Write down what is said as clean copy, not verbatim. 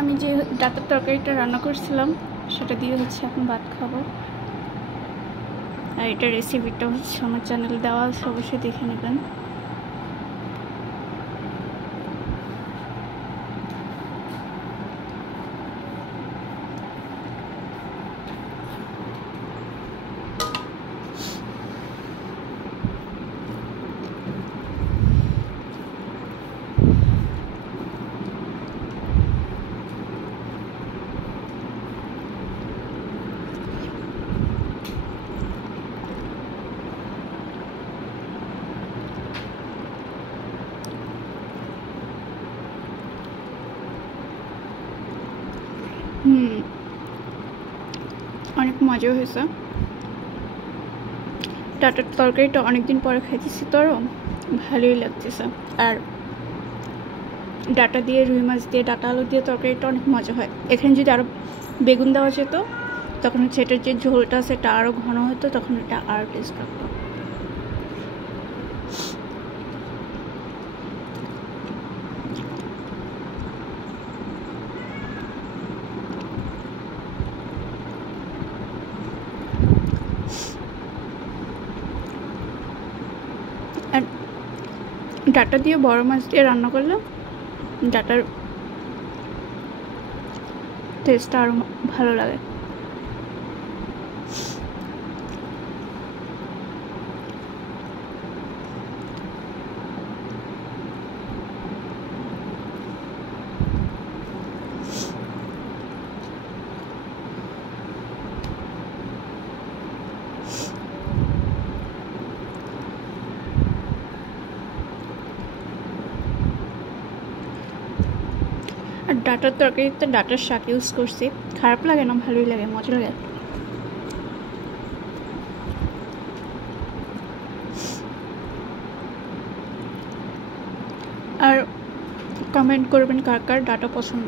আমি যে ডাটার তরকারিটা রান্না করছিলাম সেটা দিয়ে হচ্ছে এখন ভাত খাবো। আর এটা রেসিপিটা হচ্ছে আমার চ্যানেলে দেওয়া আছে, অবশ্যই দেখে নেবেন। অনেক মজা হয়েছে। ডাটার তরকারিটা অনেকদিন পরে খাইতেছি তো, ভালোই লাগতেছে। আর ডাটা দিয়ে, রুই মাছ দিয়ে, ডাটা আলু দিয়ে তরকারিটা অনেক মজা হয়। এখানে যদি আরও বেগুন দেওয়া যেত তখন হচ্ছে এটার যে ঝোলটা আছে এটা আরও ঘন হতো, তখন এটা আরও টেস্ট লাগতো। আর ডাটা দিয়ে বড় মাছ দিয়ে রান্না করলে ডাটার টেস্টটা আরও ভালো লাগে। আর ডাটার তরকারিতে ডাটার শাক ইউজ করছি, খারাপ লাগে না, ভালোই লাগে, মজা লাগে। আর কমেন্ট করবেন কার কার ডাটা পছন্দ।